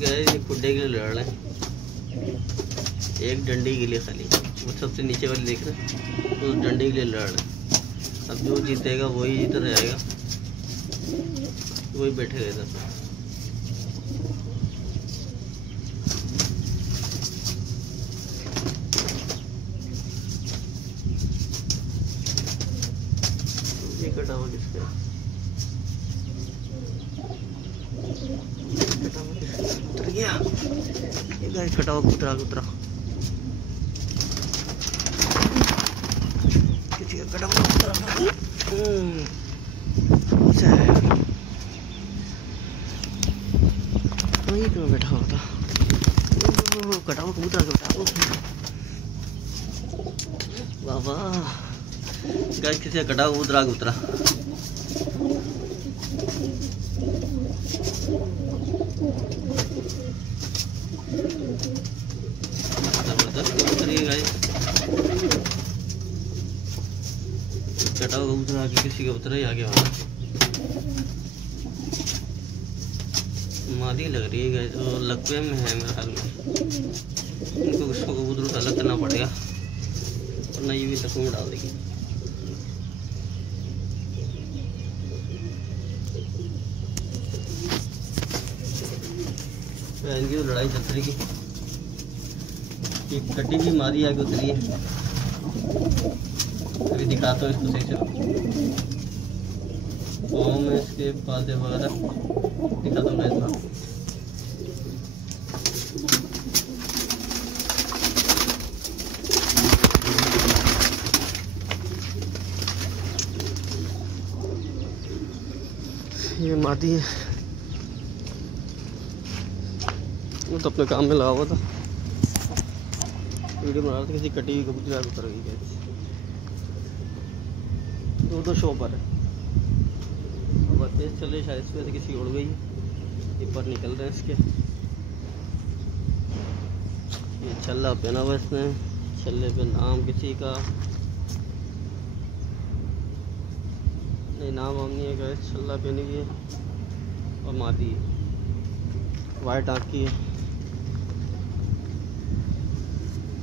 गए ये खुड्डे के लिए लड़ रहे हैं, एक डंडी के लिए खाली। वो सबसे नीचे वाले देख रहे हैं, उस डंडी के लिए लड़ रहे हैं। अब जो जीतेगा वही इधर जाएगा, वही बैठेगा इधर। ये कटा हुआ किसका उतर गया, ये गाय कटा हुआ उतरा किसी का कटा हुआ उतरा। वही तो बैठा हुआ था, कटा हुआ कबूतर बेटा। वाह वाह, गाय किसी का कटा हुआ उतरा। जबरदस्त कबूतर है गाइस, कटा हुआ कबूतर आगे किसी का उतरा ही आगे वहाँ मादी लग रही है गाइस, और लकवे में है मेरे ख्याल में। इनको उसको कबूतरों से अलग करना पड़ेगा वरना ये भी लकवे में डाल देगी। इनकी तो लड़ाई चल रही है, ये कटी भी मादी आगे उतरी है। अभी दिखाता हूँ इसको सही से, पाँव में इसके पादे वगैरह दिखाता हूँ मैं। ये मादी है, वो तो अपने काम में लगा हुआ था, वीडियो बना रहा था। किसी कटी हुई कबूतरी आगे उतर गई है। दो शो पर है, अब तेज चल रही, शायद इसमें से किसी उड़ गई, ये पर निकल रहे हैं इसके। ये छल्ला पहना हुआ इसने, छल्ले पे नाम किसी का नहीं, नाम वाम नहीं है गाइस। छल्ला पहनी हुई है और मादी है, वाइट आँख की है।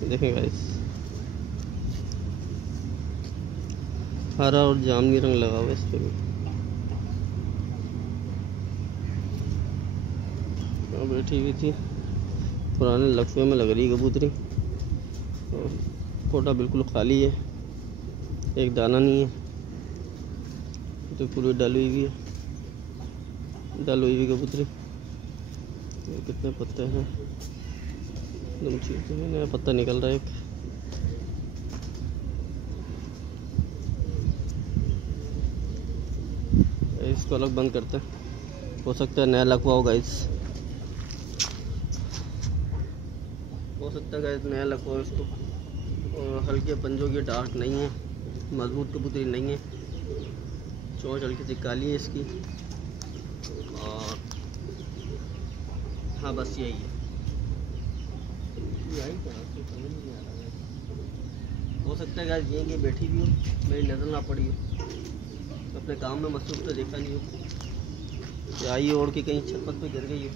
देखें गाइस, हरा और जामुनी रंग लगा हुआ है इस पे भी। बैठी हुई थी, पुराने लकवे में लग रही कबूतरी, और कोटा बिल्कुल खाली है, एक दाना नहीं है, तो पूरी डली हुई है, डल हुई हुई कबूतरी। कितने पत्ते हैं, नया पत्ता निकल रहा है एक। इसको अलग बंद करते हैं, हो सकता है नया लकवा हो गाइस, हो सकता है गाइस नया लकवा हो इसको। और हल्के पंजों की, डार्क नहीं है, मजबूत कबूतरी नहीं है, चोंच हल्की सी काली है इसकी। और हाँ बस यही है, यही तो समझ नहीं आ रहा है। हो सकता है गाइस ये बैठी भी हो, मेरी नज़र ना पड़ी हो, अपने काम में मसरूफ तो देखा नहीं हो, या आई ओढ़ के कहीं छत पत पे गिर गई हो।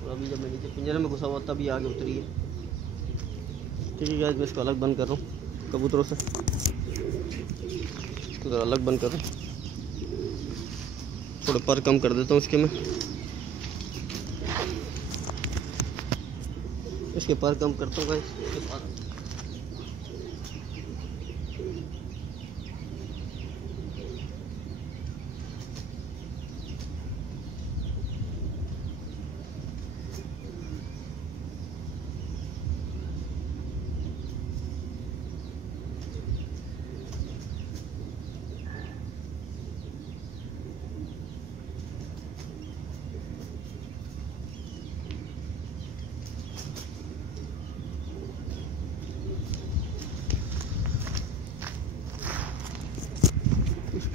और अभी जब मैं नीचे पिंजरे में घुसा हुआ तभी आगे उतरी है। ठीक है गाइस, मैं इसको अलग बंद कर रहा हूँ कबूतरों से, तो अलग बंद कर रहा हूँ। थोड़े पर कम कर देता हूँ इसके मैं, इसके पर कम करता हूँ गाइस। इसके पर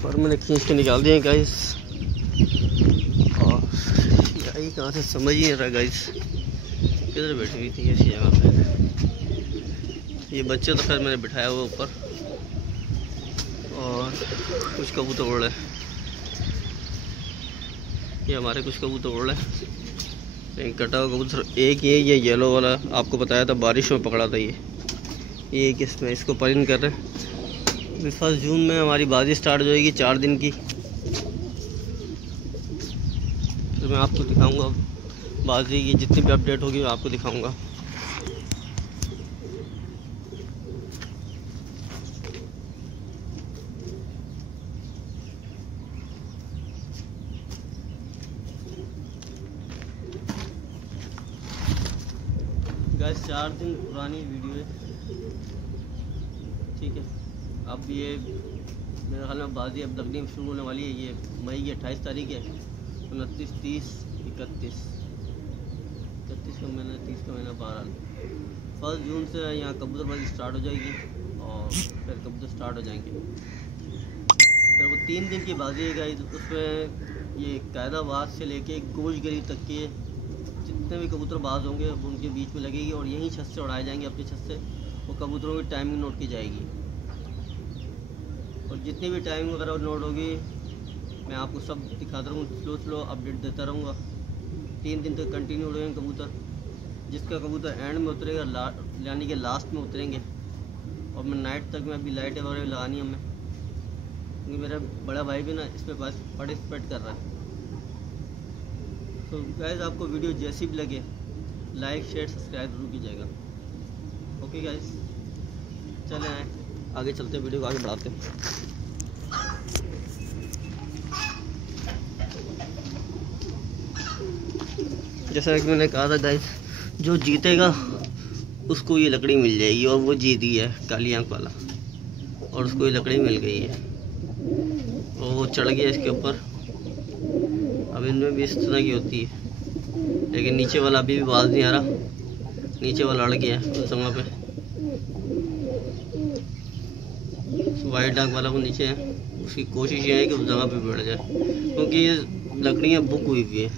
पर मैंने खींच के निकाल दिए गाइस, और यही कहाँ से समझ ही नहीं रहा गाइस, किधर बैठी हुई थी ऐसी जगह पे। ये बच्चे तो खैर मैंने बिठाया हुआ ऊपर, और कुछ कबूतर उड़ रहे, ये हमारे कुछ कबूतर उड़ रहे, कटा हुआ कबूतर एक ये येलो वाला आपको बताया था, बारिश में पकड़ा था ये किसमें इसको परिंद कर रहे हैं। अभी 1 जून में हमारी बाजी स्टार्ट हो जाएगी 4 दिन की। तो मैं आपको दिखाऊंगा बाजी की जितनी भी अपडेट होगी मैं आपको दिखाऊंगा। गाइस 4 दिन पुरानी वीडियो है, ठीक है। अब ये मेरे ख्याल में बाजी अब लगनी शुरू होने वाली है। ये मई की 28 तारीख है, 29, 30, 31 का महीना, 30 का महीना, 12 1 जून से यहाँ कबूतरबाजी स्टार्ट हो जाएगी और फिर कबूतर स्टार्ट हो जाएंगे। फिर वो 3 दिन की बाजी है गाइस, उसमें ये कायदाबाद से लेके गोशगरी तक के जितने भी कबूतरबाज होंगे वो उनके बीच में लगेगी और यहीं छत से उड़ाए जाएंगे। अपनी छत से वो कबूतरों की टाइमिंग नोट की जाएगी और जितनी भी टाइमिंग वगैरह नोट होगी मैं आपको सब दिखाता रहूँगा, स्लो अपडेट देता रहूँगा। 3 दिन तक कंटिन्यू उड़ेंगे कबूतर। जिसका कबूतर एंड में उतरेगा यानी कि लास्ट में उतरेंगे। और मैं नाइट तक में अभी लाइटें वगैरह लगानी है हमें, क्योंकि मेरा बड़ा भाई भी ना इसमें पार्टिसिपेट कर रहा है। तो गाइस आपको वीडियो जैसी भी लगे लाइक शेयर सब्सक्राइब जरूर कीजिएगा। ओके गाइस, चले आए आगे चलते हैं, वीडियो को आगे बढ़ाते हैं। जैसा कि मैंने कहा था गाइस, जो जीतेगा उसको ये लकड़ी मिल जाएगी और वो जीत गया है काली आंख वाला, और उसको ये लकड़ी मिल गई है और वो चढ़ गया इसके ऊपर। अब इनमें भी इस तरह की होती है, लेकिन नीचे वाला अभी भी बाज नहीं आ रहा, नीचे वाला अड़ गया है उस जगह पे। वाइट डाक वाला वो नीचे है, उसकी कोशिश ये है कि उस जगह पे बैठ जाए, क्योंकि ये लकड़ियाँ बुक हुई हुई है।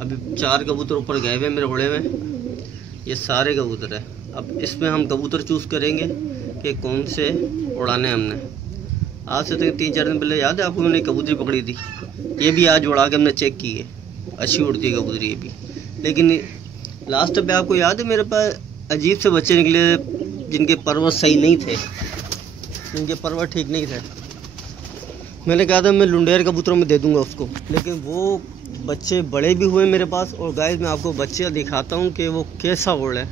अभी 4 कबूतर ऊपर गए हुए मेरे घोड़े में, ये सारे कबूतर है। अब इसमें हम कबूतर चूज़ करेंगे कि कौन से उड़ाने हमने। आज से तो 3-4 दिन पहले याद है आपको मैंने कबूतरी पकड़ी थी, ये भी आज उड़ा के हमने चेक की है, अच्छी उड़ती है कबूतरी ये भी। लेकिन लास्ट पे आपको याद है मेरे पास अजीब से बच्चे निकले जिनके परवर सही नहीं थे, जिनके परवर ठीक नहीं थे। मैंने कहा था मैं लुंडेर कबूतरों में दे दूंगा उसको, लेकिन वो बच्चे बड़े भी हुए मेरे पास। और गाइस मैं आपको बच्चे दिखाता हूँ कि वो कैसा उड़ है।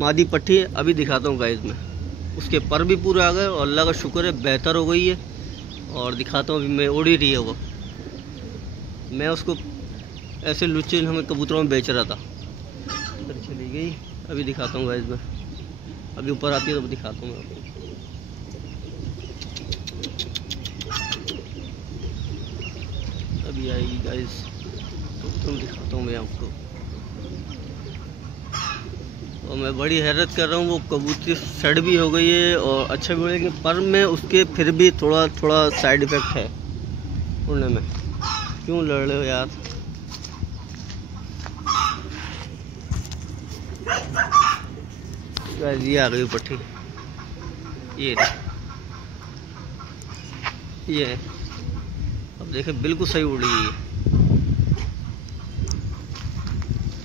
मादी पट्टी है, अभी दिखाता हूँ गाइस मैं। उसके पर भी पूरे आ गए और अल्लाह का शुक्र है बेहतर हो गई है। और दिखाता हूँ अभी मैं उड़ ही रही है वो। मैं उसको ऐसे लुच्चे हमें कबूतरों में बेच रहा था, फिर चली गई। अभी दिखाता हूँ गाइस मैं, अभी ऊपर आती है तो दिखाता हूँ मैं आपको। अभी आएगी गाइस तो तुम दिखाता हूँ मैं आपको। और मैं बड़ी हैरत कर रहा हूँ, वो कबूतरी सेट भी हो गई है और अच्छा भी हो, लेकिन पर में उसके फिर भी थोड़ा साइड इफ़ेक्ट है उड़ने में। क्यों लड़ रहे हो यार? ये आ गई पट्टी, ये है। अब देखे बिल्कुल सही उड़ रही है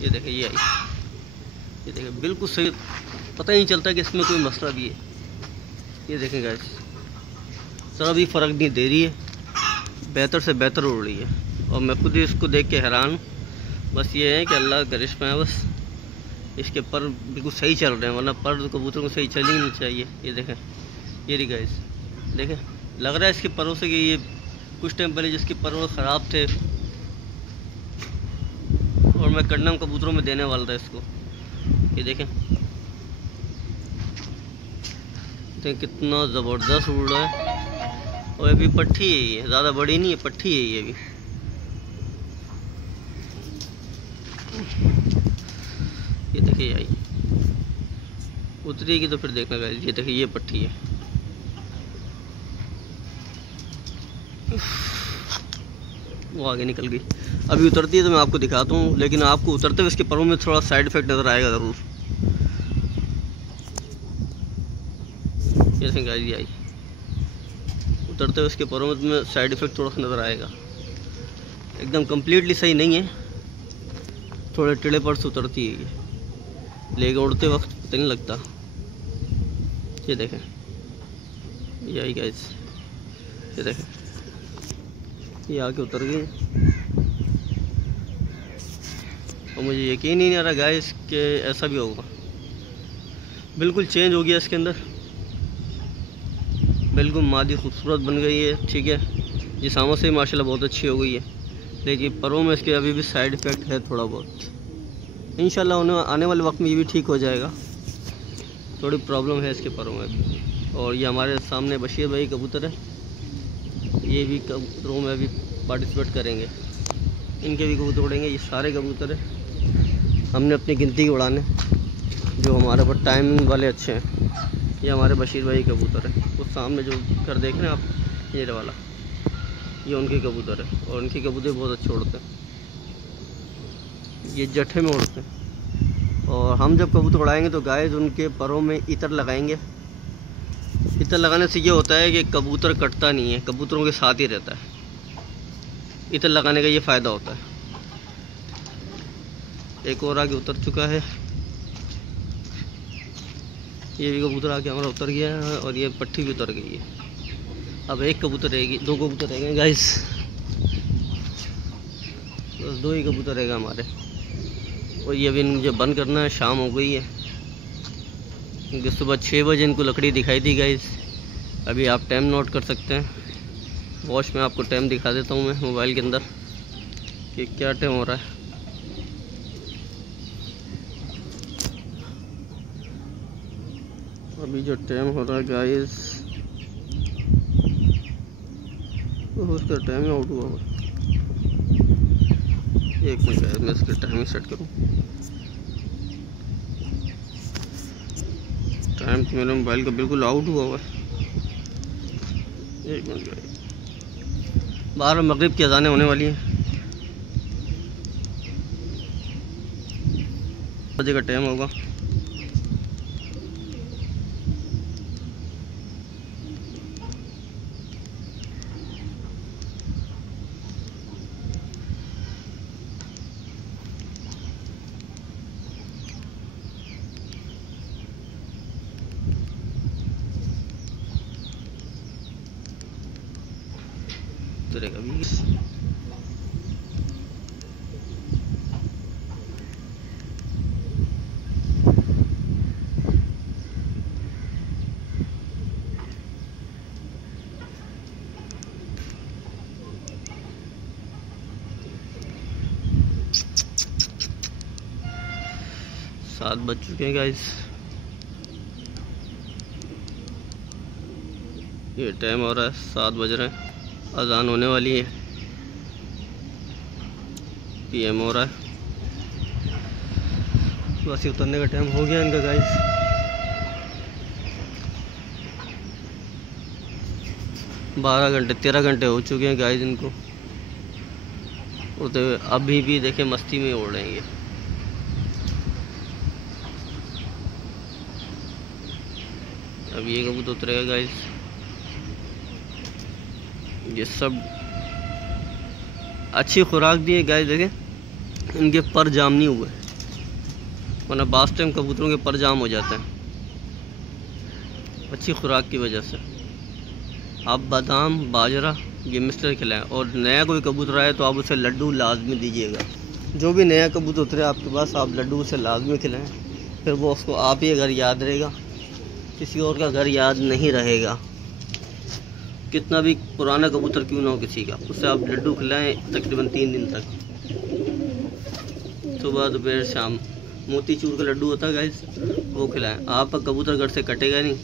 ये देखे, ये आई, ये देखें बिल्कुल सही, पता ही नहीं चलता कि इसमें कोई मसला भी है। ये देखें गाइस, ज़रा भी फ़र्क नहीं दे रही है, बेहतर से बेहतर उड़ रही है। और मैं खुद ही इसको देख के हैरान हूँ। बस ये है कि अल्लाह का करिश्मा है, बस इसके पर बिल्कुल सही चल रहे हैं, वरना पर कबूतर को सही चल ही नहीं चाहिए। ये देखें, ये रही गाइस, देखें लग रहा है इसके परों से कि ये कुछ टाइम पहले जिसके पर वो ख़राब थे और मैं कंडम कबूतरों में देने वाला था इसको। ये देखें कितना ज़बरदस्त उड़ रहा है। और ये भी पट्टी है, ये ज़्यादा बड़ी नहीं है, पट्टी है ये भी। ये देखिए आई उतरेगी तो फिर देखना गाइस। ये देखिए ये पट्टी है, वो आगे निकल गई। अभी उतरती है तो मैं आपको दिखाता हूँ, लेकिन आपको उतरते हुए इसके परों में थोड़ा साइड इफेक्ट नज़र आएगा ज़रूर। ये देखें गाइस, ये आई उतरते हुए इसके परों में साइड इफेक्ट थोड़ा सा नज़र आएगा। एकदम कम्प्लीटली सही नहीं है, थोड़े टेढ़े पर से उतरती है ये, लेकिन उड़ते वक्त पता नहीं लगता। ये देखें, ये आई गाइस, ये देखें, ये आके उतर गई। और मुझे यकीन ही नहीं आ रहा गाइस कि ऐसा भी होगा। बिल्कुल चेंज हो गया इसके अंदर, बिल्कुल मादी खूबसूरत बन गई है। ठीक है, जिस्मों से माशाल्लाह बहुत अच्छी हो गई है, लेकिन परों में इसके अभी भी साइड इफ़ेक्ट है थोड़ा बहुत। इंशाल्लाह आने वाले वक्त में ये भी ठीक हो जाएगा। थोड़ी प्रॉब्लम है इसके परों में भी। और ये हमारे सामने बशीर भाई कबूतर है, ये भी कबूतरों में भी पार्टिसिपेट करेंगे, इनके भी कबूतर उड़ेंगे। ये सारे कबूतर है, हमने अपनी गिनती के उड़ाने जो हमारे पर टाइमिंग वाले अच्छे हैं। ये हमारे बशीर भाई कबूतर है, वो सामने जो घर देख रहे हैं आप, ये वाला, ये उनके कबूतर है। और उनके कबूतर बहुत अच्छे उड़ते हैं, ये जट्ठे में उड़ते हैं। और हम जब कबूतर उड़ाएंगे तो गाइस उनके परों में इतर लगाएंगे। इतर लगाने से ये होता है कि कबूतर कटता नहीं है, कबूतरों के साथ ही रहता है। इतर लगाने का ये फ़ायदा होता है। एक और आगे उतर चुका है, ये भी कबूतर आके हमारा उतर गया है, और ये पट्टी भी उतर गई है। अब एक कबूतर रहेगी, दो कबूतर रह गए गाइस, बस दो ही कबूतर रहेगा हमारे। और ये अभी मुझे बंद करना है, शाम हो गई है, क्योंकि सुबह 6 बजे इनको लकड़ी दिखाई दी गाइस। अभी आप टाइम नोट कर सकते हैं, वॉच में आपको टाइम दिखा देता हूँ मैं मोबाइल के अंदर कि क्या टाइम हो रहा है। अभी जो टाइम हो रहा है गाइस, उसका टाइम आउट हुआ हुआ। एक मिनट गाइस, मैं इसका टाइम सेट करूँ। टाइम तो मेरे मोबाइल का बिल्कुल आउट हुआ हुआ है। एक मिनट गाइस, 12 मगरिब की अज़ानें होने वाली हैं, बजे का टाइम होगा। उतरेगा 20। सात बज चुके हैं गाइस, ये टाइम हो रहा है 7 बज रहे हैं, अजान होने वाली है, PM हो रहा है। बस ये उतरने का टाइम हो गया इनका गाइस। बारह घंटे 13 घंटे हो चुके हैं गाइस इनको उड़ते हुए। अभी भी देखें मस्ती में उड़ रहे हैं ये। अब ये कबूतर उतरेगा गाइस। ये सब अच्छी खुराक दी है गाइस, देखें इनके पर जाम नहीं हुए, वरना बास टाइम कबूतरों के पर जाम हो जाते हैं अच्छी खुराक की वजह से। आप बादाम बाजरा ये मिक्सचर खिलाएं, और नया कोई कबूतर आए तो आप उसे लड्डू लाजमी दीजिएगा। जो भी नया कबूतर उतरे आपके पास, आप लड्डू उसे लाजमी खिलाएं, फिर वो उसको आप ही घर याद रहेगा, किसी और का घर याद नहीं रहेगा। कितना भी पुराना कबूतर क्यों ना हो किसी का, उससे आप लड्डू खिलाएं तकरीबन 3 दिन तक, सुबह दोपहर शाम। मोती चूर का लड्डू होता है गाइस, वो खिलाएं। आपका कबूतर घर से कटेगा नहीं।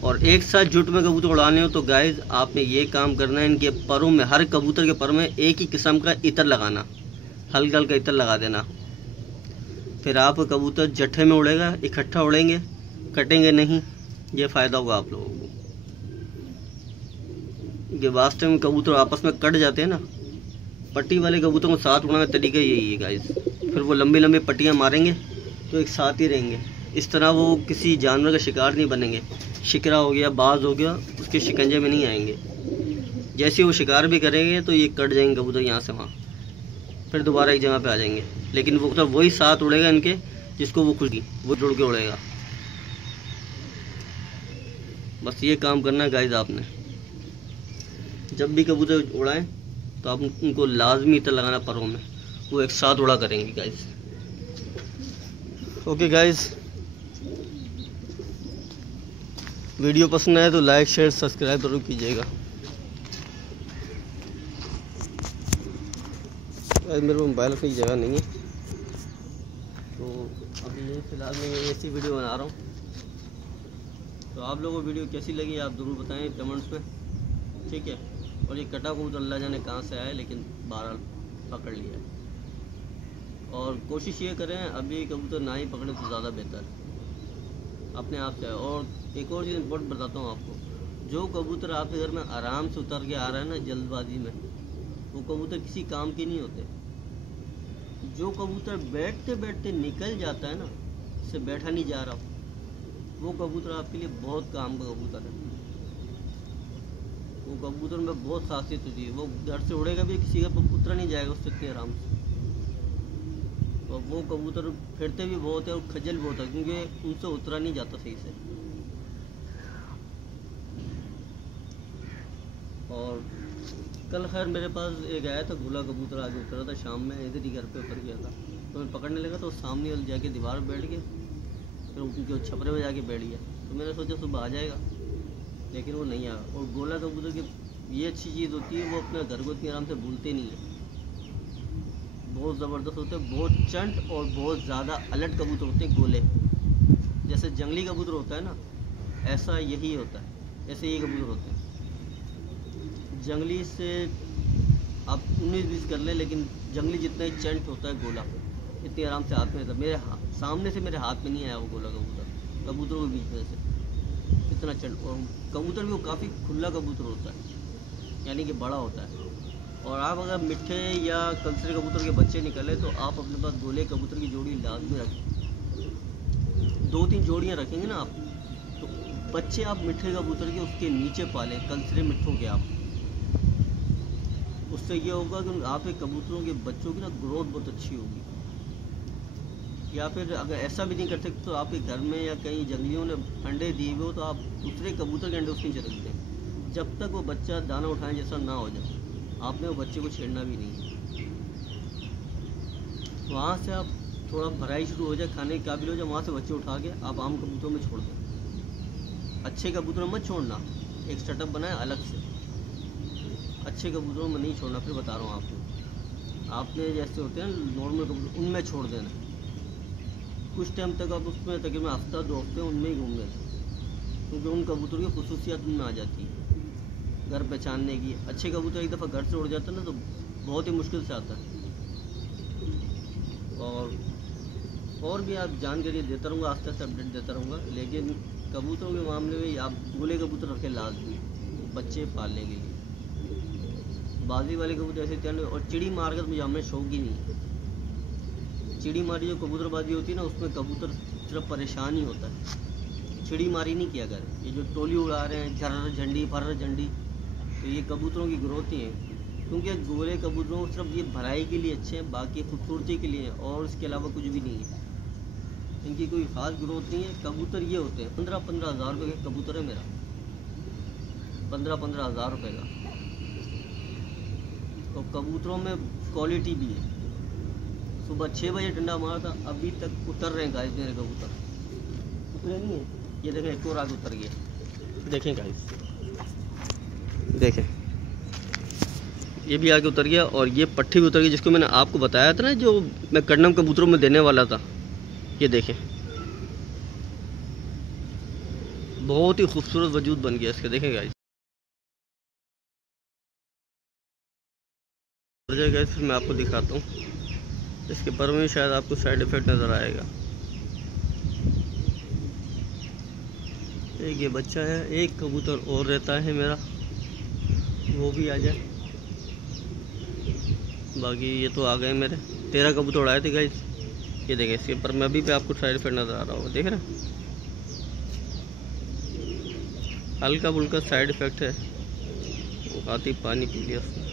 और एक साथ जुट में कबूतर उड़ाने हो तो गाइस आपने ये काम करना है, इनके परों में, हर कबूतर के पर में एक ही किस्म का इतर लगाना, हल्का हल्का इतर लगा देना। फिर आप कबूतर जट्ठे में उड़ेगा, इकट्ठा उड़ेंगे, कटेंगे नहीं। ये फ़ायदा होगा आप लोगों को। ये वास्तव में कबूतर आपस में कट जाते हैं ना, पट्टी वाले कबूतरों को साथ उड़ाने का तरीका यही है गाइस। फिर वो लंबी लंबी पट्टियाँ मारेंगे तो एक साथ ही रहेंगे। इस तरह वो किसी जानवर का शिकार नहीं बनेंगे। शिकरा हो गया, बाज हो गया, उसके शिकंजे में नहीं आएंगे। जैसे वो शिकार भी करेंगे तो ये कट जाएंगे कबूतर यहाँ से वहाँ। फिर दोबारा एक जगह पे आ जाएंगे, लेकिन वो मतलब वही साथ उड़ेगा इनके जिसको वो खुशी वो जुड़ के उड़ेगा। बस ये काम करना है गाइस आपने। जब भी कबूतर उड़ाएं तो आप उनको लाजमी इतना लगाना परों में, वो एक साथ उड़ा करेंगे गाइस। ओके गाइस, वीडियो पसंद आए तो लाइक शेयर सब्सक्राइब जरूर कीजिएगा। मेरे मोबाइल की जगह नहीं है तो अभी ये फ़िलहाल मैं ऐसी वीडियो बना रहा हूँ। तो आप लोगों को वीडियो कैसी लगी आप ज़रूर बताएं कमेंट्स में, ठीक है। और ये कटा कबूतर अल्लाह जाने कहाँ से आया, लेकिन बहरहाल पकड़ लिया है। और कोशिश ये करें अभी कबूतर ना ही पकड़े तो ज़्यादा बेहतर है अपने आप से। और एक और चीज़ इम्पोर्टेंट बताता हूँ आपको, जो कबूतर आपके घर में आराम से उतर के आ रहा है ना जल्दबाजी में, वो कबूतर किसी काम के नहीं होते। जो कबूतर बैठते बैठते निकल जाता है ना, इससे बैठा नहीं जा रहा, वो कबूतर आपके लिए बहुत काम का कबूतर है। वो कबूतर में बहुत खासियत होती है, वो घर से उड़ेगा भी किसी का उतरा नहीं जाएगा उससे इतने आराम से। और वो कबूतर फिरते भी बहुत है और खजल बहुत है, क्योंकि उनसे उतरा नहीं जाता सही से। और कल खैर मेरे पास एक आया था गोला कबूतर, आगे उतरा था शाम में, इधर ही घर पे उतर गया था। तो मैं पकड़ने लगा तो सामने जाके दीवार पर बैठ के फिर उनके छपरे में जाके बैठ गया। तो मैंने सोचा सुबह आ जाएगा, लेकिन वो नहीं आया। और गोला कबूतर की ये अच्छी चीज़ होती है, वो अपने घर को इतनी आराम से भूलते नहीं है, बहुत ज़बरदस्त होते हैं, बहुत चंट और बहुत ज़्यादा अलर्ट कबूतर होते हैं गोले। जैसे जंगली कबूतर होता है ना, ऐसा यही होता है, ऐसे ये कबूतर होते हैं। जंगली से आप 19-20 कर लें, लेकिन जंगली जितना ही चंट होता है गोला, इतनी आराम से हाथ में रहता है। मेरे सामने से मेरे हाथ में नहीं आया वो गोला कबूतर, कबूतरों के बीच में से इतना चंट। और कबूतर भी वो काफ़ी खुला कबूतर होता है, यानी कि बड़ा होता है। और आप अगर मिठे या कलसरे कबूतर के बच्चे निकले तो आप अपने पास गोले कबूतर की जोड़ी लाजमी रखें। 2-3 जोड़ियाँ रखेंगे ना आप, तो बच्चे आप मिठे कबूतर के उसके नीचे पालें, कलसरे मिठों के आप। उससे ये होगा कि आपके कबूतरों के बच्चों की ना ग्रोथ बहुत अच्छी होगी। या फिर अगर ऐसा भी नहीं कर सकते तो आपके घर में या कहीं जंगलियों ने अंडे दिए हुए हो तो आप दूसरे कबूतर के अंडे उसके नीचे रख दें, जब तक वो बच्चा दाना उठाने जैसा ना हो जाए। आपने वो बच्चे को छेड़ना भी नहीं है। वहाँ से आप थोड़ा भराई शुरू हो जाए, खाने के काबिल हो जाए, वहाँ से बच्चे उठा के आप आम कबूतरों में छोड़ दें। अच्छे कबूतरों में मत छोड़ना, एक सेटअप बनाए अलग से। अच्छे कबूतरों में नहीं छोड़ना, फिर बता रहा हूँ आपको। आपने जैसे होते हैं नॉर्मल कबूतर, उनमें छोड़ देना। कुछ टाइम तक आप उसमें तकरीबन हफ्ता 2 हफ्ते उनमें ही घूम लेते, क्योंकि उन कबूतरों की खुसूसियात उनमें आ जाती है घर पहचानने की। अच्छे कबूतर एक दफ़ा घर से उड़ जाता है ना तो बहुत ही मुश्किल से आता है। और भी आप जानकारी देता रहूँगा, आस्ते आस्ते अपडेट देता रहूँगा। लेकिन कबूतरों के मामले में आप गोले कबूतर रखें लाजमी, बच्चे पालने के लिए। बाजी वाले कबूतर ऐसे चल, और चिड़ी मार कर मुझे हमें शौक ही नहीं है। चिड़ी मारी जो कबूतरबाजी होती है ना, उसमें कबूतर सिर्फ परेशान ही होता है। चिड़ी मारी नहीं किया कर, ये जो टोली उड़ा रहे हैं झर्र झंडी फर्र झंडी, तो ये कबूतरों की ग्रोथ ही है। क्योंकि गोले कबूतरों सिर्फ ये भराई के लिए अच्छे हैं, बाकी खूबसूरती के लिए, और इसके अलावा कुछ भी नहीं है। इनकी कोई खास ग्रोथ नहीं है। कबूतर ये होते हैं 15-15 हज़ार रुपये का कबूतर है मेरा, 15-15 हज़ार रुपये का। तो कबूतरों में क्वालिटी भी है। सुबह 6 बजे डंडा मारा था, अभी तक उतर रहे हैं गाइस मेरे कबूतर, उतरे नहीं है। ये देखें एक और आगे उतर गया, देखें गाइस, देखें ये भी आगे उतर गया। और ये पट्टी भी उतर गई, जिसको मैंने आपको बताया था ना, जो मैं कन्नम कबूतरों में देने वाला था। ये देखें, बहुत ही खूबसूरत वजूद बन गया इसका, देखें गाइस। गाइस फिर मैं आपको दिखाता हूँ, इसके पर में शायद आपको साइड इफ़ेक्ट नज़र आएगा। एक ये बच्चा है, एक कबूतर और रहता है मेरा, वो भी आ जाए। बाकी ये तो आ गए मेरे 13 कबूतर उड़ाए थे गाइस। ये देखें इसके पर में अभी पे आपको साइड इफेक्ट नज़र आ रहा होगा, देख रहे हैं, हल्का फुल्का साइड इफेक्ट है। वो आती पानी पी लिया उसने।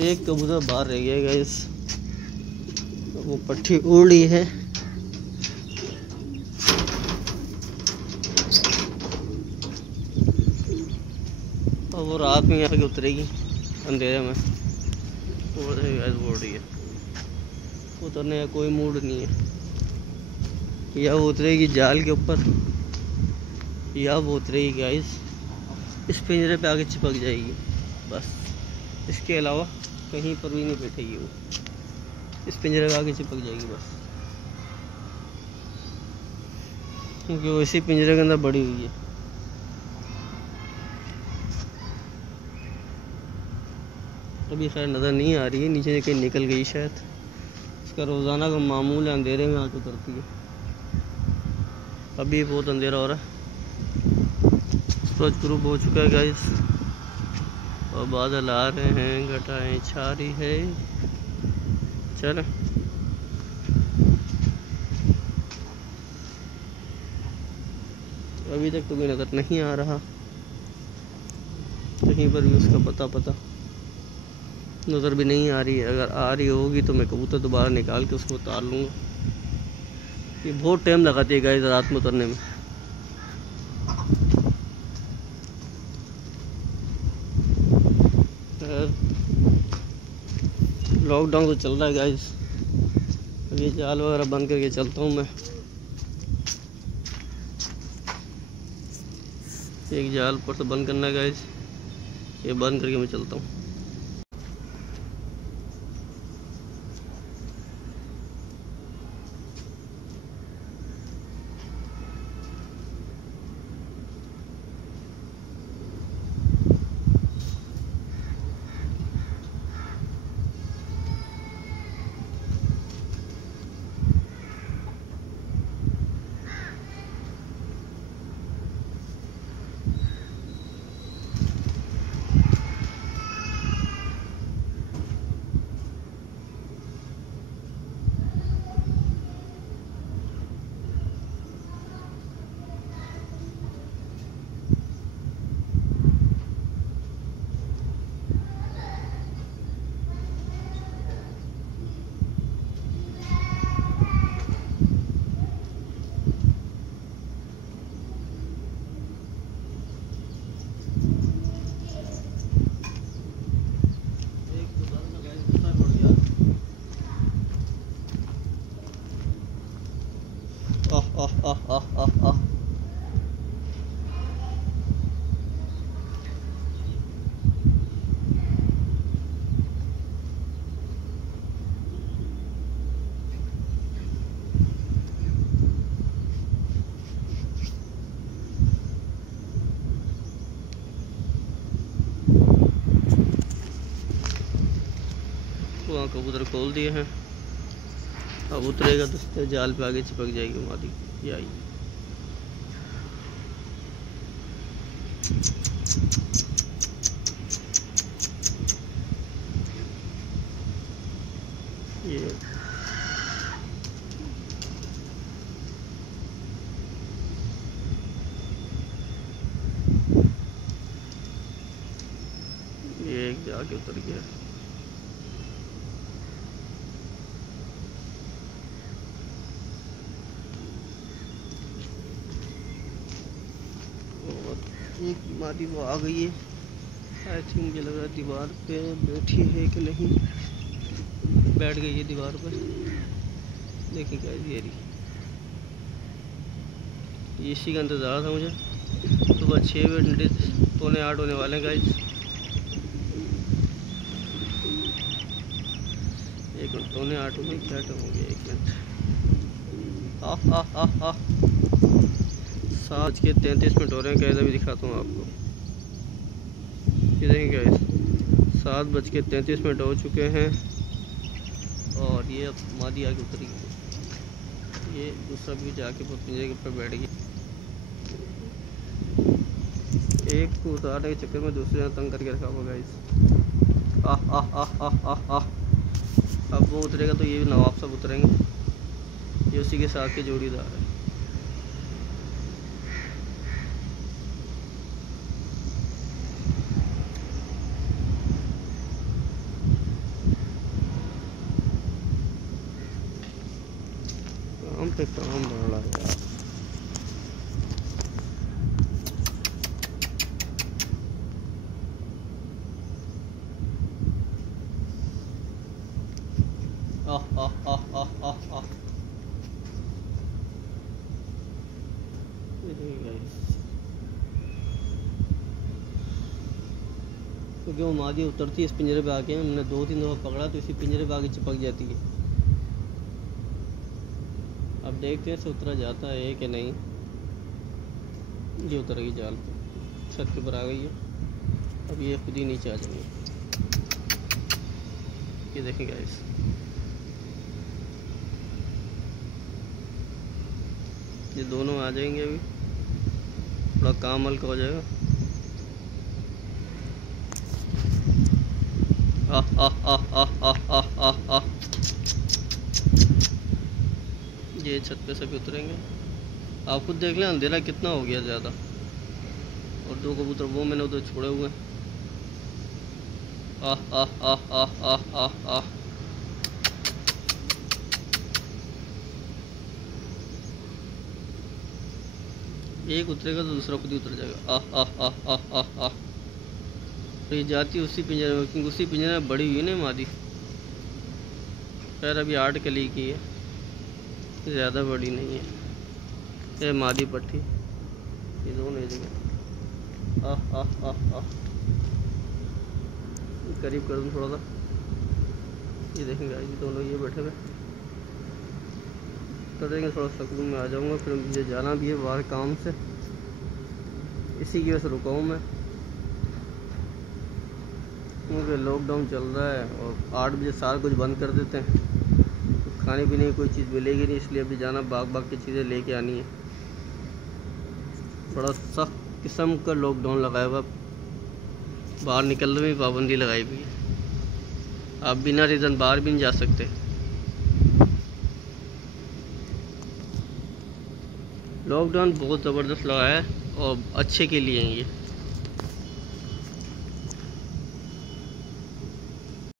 एक कबूतर बाहर रह गया गाइस, वो पट्टी उड़ रही है। और वो रात में आके उतरेगी अंधेरे में। वो गाइस उड़ रही है, उतरने का कोई मूड नहीं है। या वो उतरेगी जाल के ऊपर, या वो उतरेगी गाइस इस पिंजरे पे आके चिपक जाएगी बस। इसके अलावा कहीं पर भी नहीं बैठेगी वो, इस पिंजरे पे आके चिपक जाएगी बस, क्योंकि वो इसी पिंजरे के अंदर बड़ी हुई है। अभी खैर नज़र नहीं आ रही है, नीचे से कहीं निकल गई शायद। इसका रोज़ाना का मामूल है, अंधेरे में आके उतरती है। अभी बहुत अंधेरा हो रहा है, सूरज ग्रुप हो चुका है गाइस, और बादल आ रहे हैं, घटाएं छा रही है। चल अभी तक तो कोई नज़र नहीं आ रहा, कहीं पर भी उसका पता नज़र भी नहीं आ रही है। अगर आ रही होगी तो मैं कबूतर दोबारा निकाल के उसको उतार लूँगा। ये बहुत टाइम लगाती है गाइस रात में उतरने में। लॉकडाउन तो चल रहा है गाइस, अभी जाल वगैरह बंद करके चलता हूँ मैं। एक जाल पर से बंद करना है गाइस, ये बंद करके मैं चलता हूँ। वहाँ कबूतर खोल दिए हैं, अब उतरेगा तो जाल पे आगे चिपक जाएगी मादी। ये आई ये एक जाके उतर गया। एक मादी वो आ गई है, आई थिंक मुझे लग रहा है दीवार पे बैठी है कि नहीं, बैठ गई है दीवार पर। देखिए क्या ये रही, इसी का इंतज़ार था मुझे। सुबह 6 बजे 7:45 होने वाले हैं गाइस। एक मिनट, 7:45 में क्या टाइम हो गया, 1 मिनट। 7:33 हो रहे हैं गाइस। अभी दिखाता हूँ आपको, ये देखें गाइस 7:33 हो चुके हैं, और ये अब मादी आके उतरी गई। ये दूसरा भी जाके पिंजरे के ऊपर बैठ गई। एक को उतारने के चक्कर में दूसरे ने तंग करके रखा हुआ गाइस। अब वो उतरेगा तो ये नवाब सब उतरेंगे, ये उसी के साथ के जोड़ीदार है। पे काम बढ़ रहा है यार। क्योंकि वो मादी उतरती है इस पिंजरे पे आके, हमने 2-3 दफ़ा पकड़ा तो इसी पिंजरे पे आके चिपक जाती है। अब देखते हैं से उतरा जाता है कि नहीं। ये उतर गई जाल पे, छत के ऊपर आ गई है। अब ये खुद ही नीचे आ जाएंगे। ये देखें गाइस, ये दोनों आ जाएंगे। अभी थोड़ा काम हल्का हो जाएगा। ये छत पे सभी उतरेंगे। आप खुद देख लें अंधेरा कितना हो गया ज़्यादा। और 2 कबूतर वो मैंने उधर छोड़े हुए हैं। एक उतरेगा तो दूसरा खुद ही उतर जाएगा। तो ये जाती है उसी पिंजरे में, क्योंकि उसी पिंजरे में बड़ी हुई ना मादी। खैर अभी 8 कली की है, ज़्यादा बड़ी नहीं है। ये मादी पट्टी, ये दोनों जगह। करीब कर दूँ थोड़ा सा। ये देखेंगे ये दोनों ये बैठे हुए। तो देखेंगे थोड़ा सुकून में आ जाऊँगा। फिर मुझे जाना भी है बाहर काम से, इसी की वजह से रुका हूँ मैं। क्योंकि लॉकडाउन चल रहा है और 8 बजे सारा कुछ बंद कर देते हैं, तो खाने पीने की कोई चीज़ मिलेगी नहीं। इसलिए अभी जाना बाग की चीज़ें लेके आनी है। बड़ा सख्त किस्म का लॉकडाउन लगाया हुआ, बाहर निकलने में पाबंदी लगाई हुई है। आप बिना रीज़न बाहर भी नहीं जा सकते। लॉकडाउन बहुत ज़बरदस्त लगाया है और अच्छे के लिए है ये।